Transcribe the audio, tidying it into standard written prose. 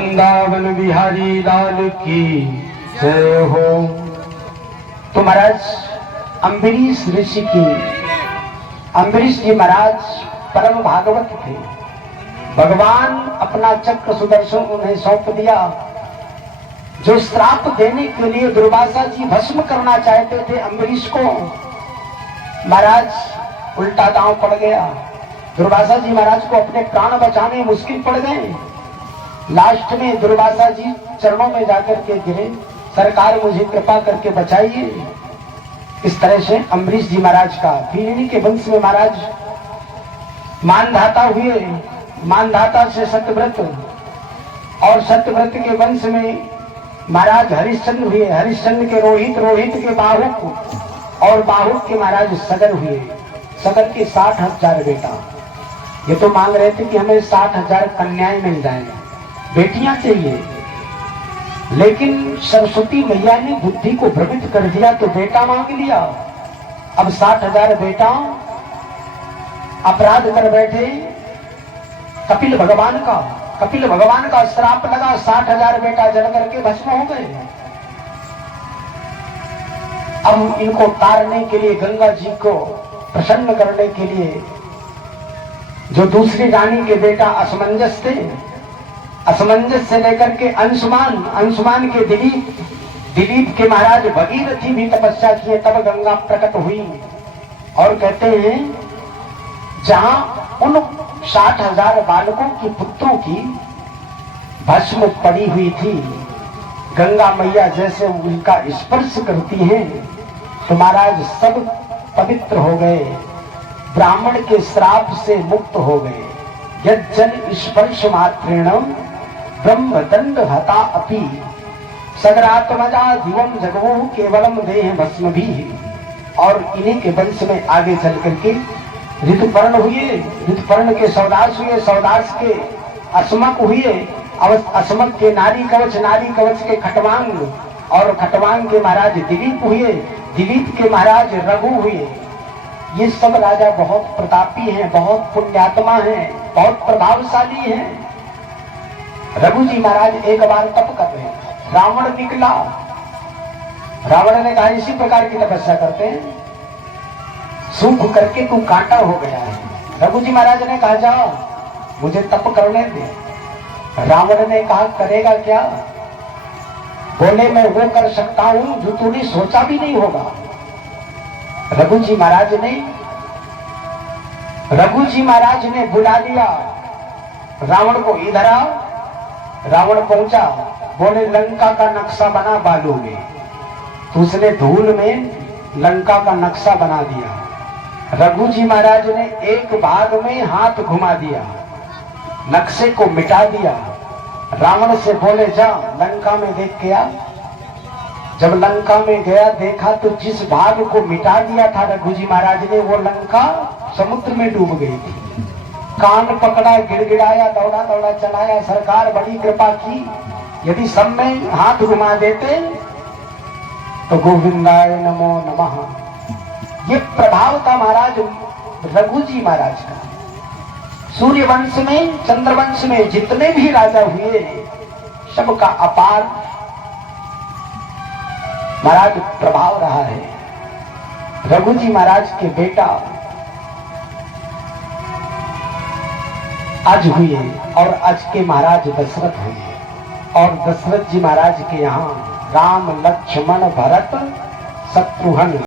वृंदावन बिहारी लाल की जय हो। तो महाराज अम्बरीश ऋषि की, अम्बरीश जी महाराज परम भागवत थे। भगवान अपना चक्र सुदर्शन उन्हें सौंप दिया। जो श्राप देने के लिए दुर्वासा जी भस्म करना चाहते थे अम्बरीश को, महाराज उल्टा दांव पड़ गया। दुर्वासा जी महाराज को अपने प्राण बचाने मुश्किल पड़ गए। लास्ट में दुर्वासा जी चरणों में जाकर के गिरे, सरकार मुझे कृपा करके बचाइए। इस तरह से अम्बरीश जी महाराज का, फिर इन्हीं के वंश में महाराज मानधाता हुए। मानधाता से सत्यव्रत, और सत्यव्रत के वंश में महाराज हरिश्चंद्र हुए। हरिश्चंद्र के रोहित, रोहित के बाहुक, और बाहुक के महाराज सगर हुए। सगर के 60,000 बेटा। ये तो मांग रहे थे कि हमें 60,000 कन्याएं मिल जाएंगी, बेटियां चाहिए। लेकिन सरस्वती मैया ने बुद्धि को भ्रमित कर दिया तो बेटा मांग लिया। अब 60,000 बेटा अपराध कर बैठे। कपिल भगवान का श्राप लगा, 60,000 बेटा जल करके भस्म हो गए। अब इनको तारने के लिए, गंगा जी को प्रसन्न करने के लिए, जो दूसरी रानी के बेटा असमंजस थे, असमंजस से लेकर के अंशुमान, अंशुमान के दिलीप, दिलीप के महाराज भगीरथी भी तपस्या किए, तब गंगा प्रकट हुई। और कहते हैं जहां उन 60,000 बालकों की, पुत्रों की भस्म पड़ी हुई थी, गंगा मैया जैसे उनका स्पर्श करती हैं तो महाराज सब पवित्र हो गए, ब्राह्मण के श्राप से मुक्त हो गए। यज्जन स्पर्श मात्रेण ब्रह्मदंड हता अपि सगरात्मजा दिवम जगवो केवलम देह भस्म भी। और इन्हीं के वंश में आगे चल करके ऋतुपर्ण हुए, ऋतुपर्ण के सौदास हुए, सौदास के अस्मक हुए, अस्मक के नारी कवच, नारी कवच के खटवांग, और खटवांग के महाराज दिलीप हुए, दिलीप के महाराज रघु हुए। ये सब राजा बहुत प्रतापी हैं, बहुत पुण्यात्मा हैं, बहुत प्रभावशाली हैं। रघु जी महाराज एक बार तप कर रहे, रावण निकला। रावण ने कहा इसी प्रकार की तपस्या करते हैं, सूख करके तू कांटा हो गया है। रघु जी महाराज ने कहा जाओ मुझे तप करने दे। रावण ने कहा करेगा क्या? बोले मैं वो कर सकता हूं जो तूने सोचा भी नहीं होगा। रघु जी महाराज ने बुला लिया रावण को, इधर आओ। रावण पहुंचा, बोले लंका का नक्शा बना बालू में। तो उसने धूल में लंका का नक्शा बना दिया। रघु जी महाराज ने एक भाग में हाथ घुमा दिया, नक्शे को मिटा दिया। रावण से बोले जा लंका में देख के आ। जब लंका में गया, देखा तो जिस भाग को मिटा दिया था रघु जी महाराज ने, वो लंका समुद्र में डूब गई थी। कान पकड़ा, गिड़गिड़ाया, दौड़ा दौड़ा चलाया, सरकार बड़ी कृपा की। यदि सब में हाथ घुमा देते तो गोविंदाय नमो नमः। ये प्रभाव था महाराज रघु जी महाराज का। सूर्य वंश में, चंद्रवंश में जितने भी राजा हुए, सबका अपार महाराज प्रभाव रहा है। रघु जी महाराज के बेटा आज हुए, और आज के महाराज दशरथ हुए। और दशरथ जी महाराज के यहाँ राम, लक्ष्मण, भरत, शत्रुघ्न